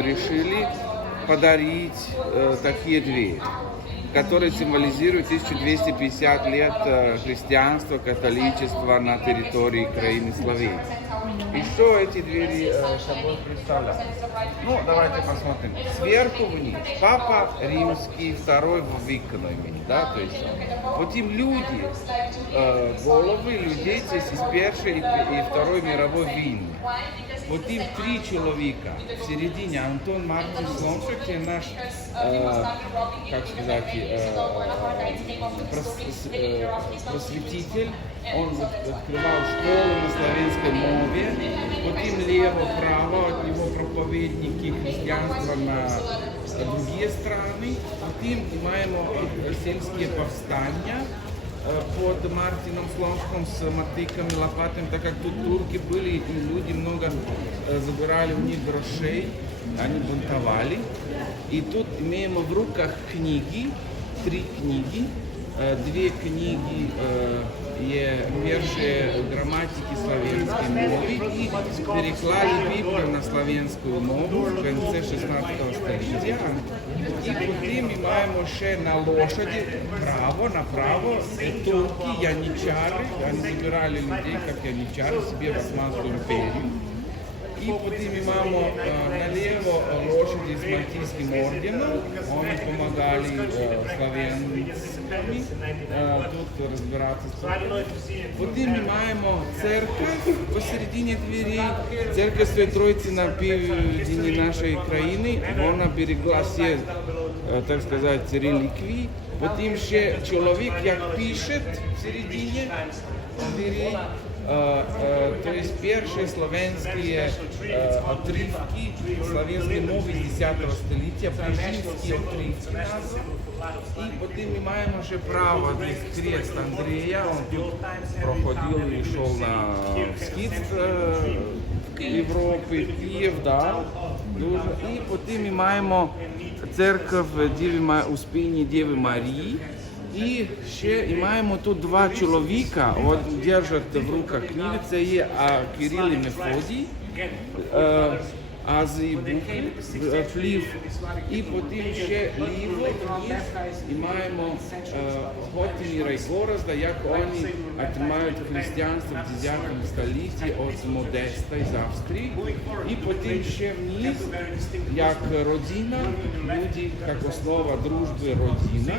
решили подарить э, такие двери, которые символизируют 1250 лет э, христианства, католичества на территории краины Словении. И что эти двери э, собой представляют? Ну, давайте посмотрим. Сверху вниз. Папа римский, второй в виконании, да, то есть вот им люди, э, головы людей здесь из Первой и, и Второй мировой войны. Вот им три человека. В середине Антон Мартин Слоншек, это наш, э, как сказать, э, прос- э, просветитель. Он вот открывал школу на славянской мове. Вот им лево-право, от него проповедники христианства на другие страны. Вот им маємо сельские повстания э, под Мартином Слонском с мотыками, лопатами, так как тут турки были и люди много э, забирали у них грошей, они бунтовали. И тут имеем в руках книги, три книги, Е, Дві книги е, є перші граматики славянської мови і переклали Біблію на славянську мову в кінці 16 століття. І потім ми маємо ще на лошаді право, направо е, турки, яничари, вони забирали людей, як яничари, собі в Османську імперію. И потом мы маємо е, налево лошади с Мальтийским орденом. Они помогали е, славянскими е, тут розбиратися. Потім ми маємо церковь посередині двері. Церковь Святої Троїці на півдні нашої країни. Вона берегла всі, е, так сказати, реліквії. Потім ще чоловік, як пише в середині дверей, Э, э, то есть первые славянские э, отрывки славянской мовы з 10 століття, прижинські отрывки назва. І потім ми маємо ще право десь крест Андрія, він тут проходив і йшов на схід е, Європи, Київ, да, дуже. І потім ми маємо церков Діви Ма- Успінні Діви Марії. і ще і маємо тут два чоловіка, от держать в руках книги, це є Кирил і Мефодій, е, Азії Бухи, е, і потім ще ліво вниз, і маємо е, Готін і Райгорозда, як вони отримають християнство в 10 столітті від Модеста із Австрії, і потім ще вниз, як родина, люди, як основа дружби родина,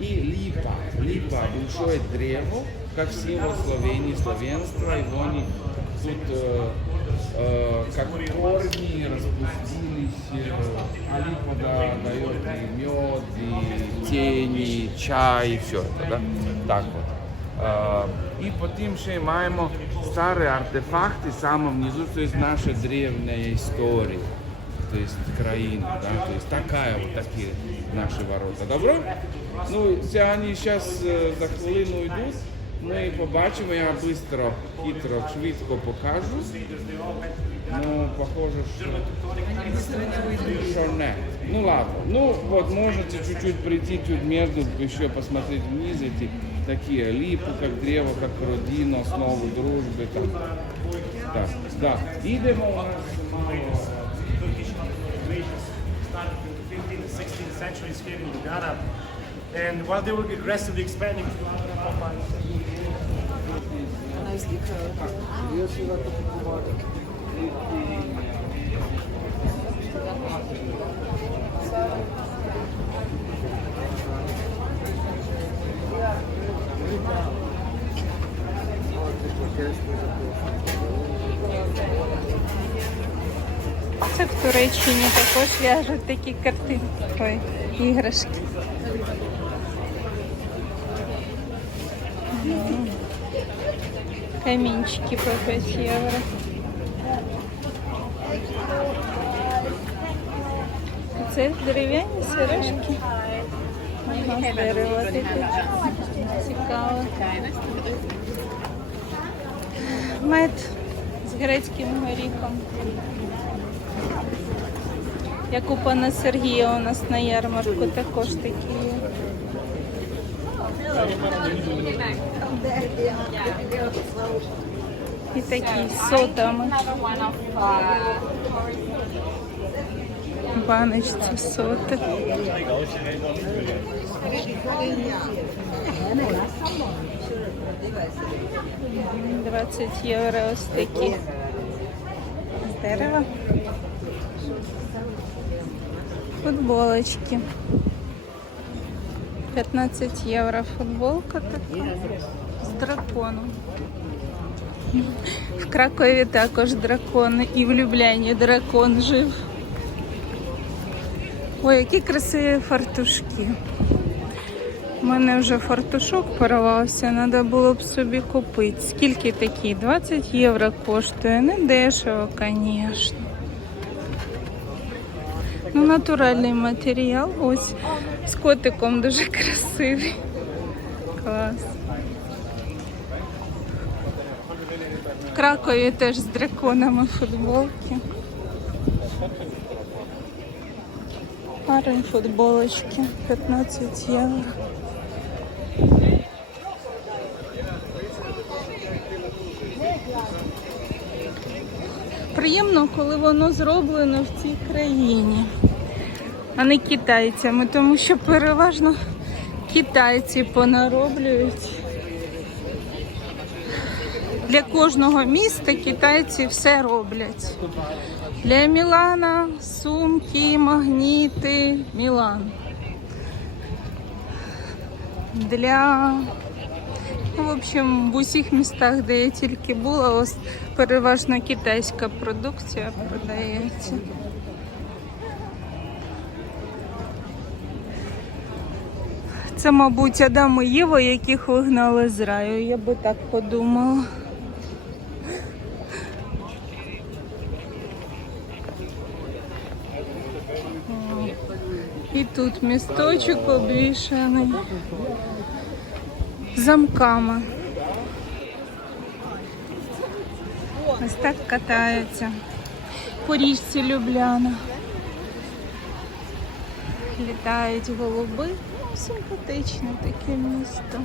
и липа. Липа – большое древо, как символ Словении, славянства, и они тут э, э, как корни распустились, э, а липа да, дает и мед, и тени, чай, и все это, да? Так вот. Е, І потім ще маємо старі артефакти саме внизу, то есть наша древня історія. то есть країни, да, то есть такая вот такие наши ворота. Добро? Ну, все они сейчас за хвилину йдуть. Ми побачимо, я швидко, хитро, швидко покажу. Ну, похоже, що, що не. Ну ладно. Ну, вот можете чуть-чуть прийти чуть между, еще посмотреть вниз эти такие липы, как древо, как родину, основу дружбы. Там. Так, да. Идемо у нас мало Turkish migrations started in the 15th and 16th centuries here in Bulgaria. And while they were aggressively expanding to Це в Туреччині також в'яжуть такі картинки, іграшки. Мгм. Камінчики по 5 євро. Це дерев'яні сережки. Цікаво. Мед з грецьким горіхом. Як у пана Сергія у нас на ярмарку також такі є. І такі з сотами. баночці соти. 20 євро ось такі з дерева. Футболочки. 15 євро футболка така з драконом. В Кракові також дракон і в Любляні дракон жив. Ой, які красиві фартушки. У мене вже фартушок порвався, треба було б собі купити. Скільки такі? 20 євро коштує. Не дешево, звісно. Ну, натуральний матеріал. Ось з котиком дуже красивий. Клас. В Кракові теж з драконами футболки. Парень футболочки 15 євро. Приємно, коли воно зроблено в цій країні, а не китайцями, тому що переважно китайці понароблюють. Для кожного міста китайці все роблять. Для Мілана сумки, магніти, Мілан. Для Ну, в общем, в усіх містах, де я тільки була, ось переважно китайська продукція продається. Це, мабуть, Адам і Єва, яких вигнали з раю, я би так подумала. І тут місточок обвішаний замками. Ось так катаються по річці Любляна. Літають голуби. Симпатичне таке місто.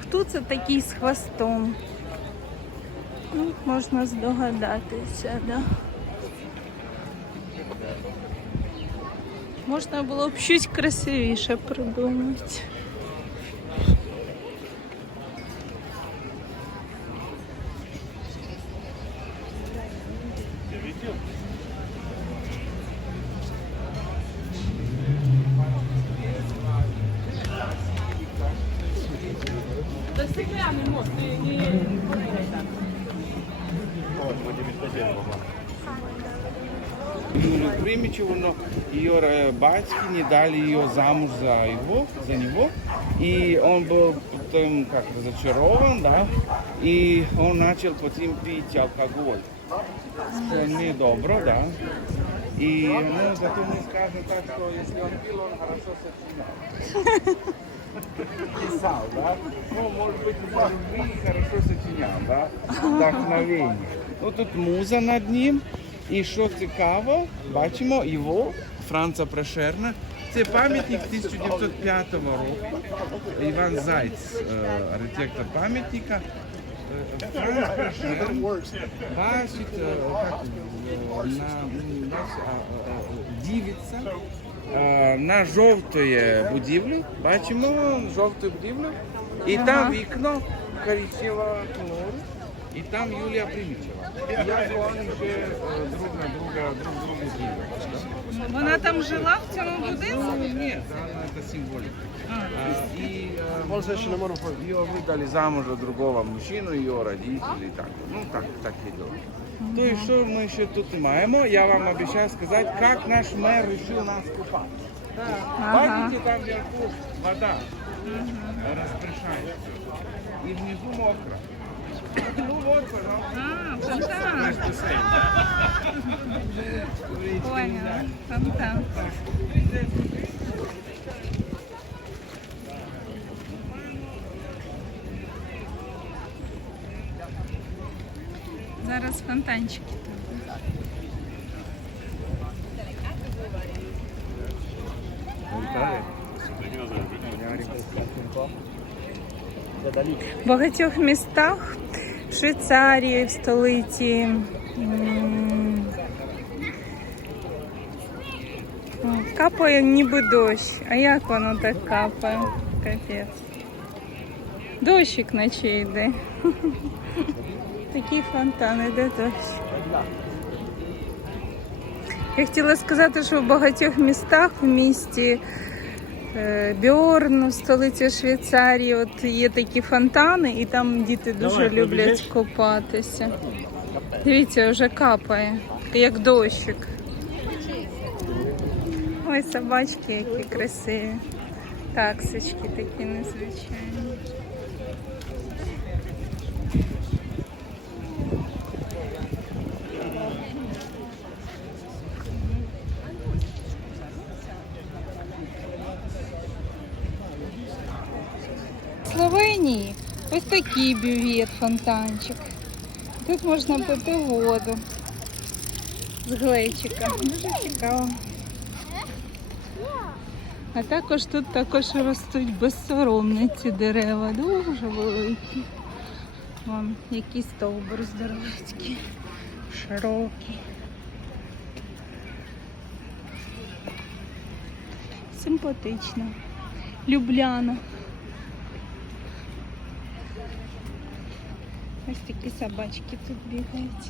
Хто це такий з хвостом? Ну, можна здогадатися, да? Можна було б щось красивіше придумати. Юлию Примичеву, но ее батьки не дали ее замуж за его, за него. И он был потом как разочарован, да, и он начал потом пить алкоголь. Что не да. И, ну, не скажем так, что если он пил, он хорошо сочинял. Писал, да? Ну, может быть, по любви хорошо сочинял, да? Вдохновение. Ну, тут муза над ним. І що цікаво, бачимо його, Франца Прошерна. Це пам'ятник 1905 року. Іван Зайць, е, архітектор пам'ятника. Е, бачить, е, е, а, дивиться е, на жовтої будівлю. Бачимо жовту будівлю. І там вікно коричневого кольору. І там Юлія Примічева. Як вони вже е, друг на друга, друг другу дивляться. Вона там жила в цьому будинку? Ну, нет, она это символика. А, и э, ее выдали замуж за другого мужчину, ее родители, так, ну так, так идет. То есть, что мы еще тут маємо, я вам обещаю сказать, как наш мэр решил нас купать. Бачите, там вверху вода распрешается. И внизу мокро. Ну вот, пожалуйста. А, фонтан. Поняла. Фонтан. Зараз фонтанчики тут. В багатьох містах в Швейцарії, в столиці Капає ніби дощ. А як воно так капає? Капець. Дощик наче йде. Такий фонтан іде дощ. Я хотіла сказати, що в багатьох містах в місті е, Бьорн, столиця Швейцарії, от є такі фонтани, і там діти дуже Давай, люблять купатися. Дивіться, вже капає, як дощик. Ой, собачки які красиві. Таксочки такі незвичайні. В Словенії ось такий бювет, фонтанчик. Тут можна пити воду з глечика. Дуже цікаво. А також тут також ростуть безсоромні ці дерева, дуже великі. Вон який стовбур здоровецький, широкий. Симпатично. Любляна. Ось такі собачки тут бігають.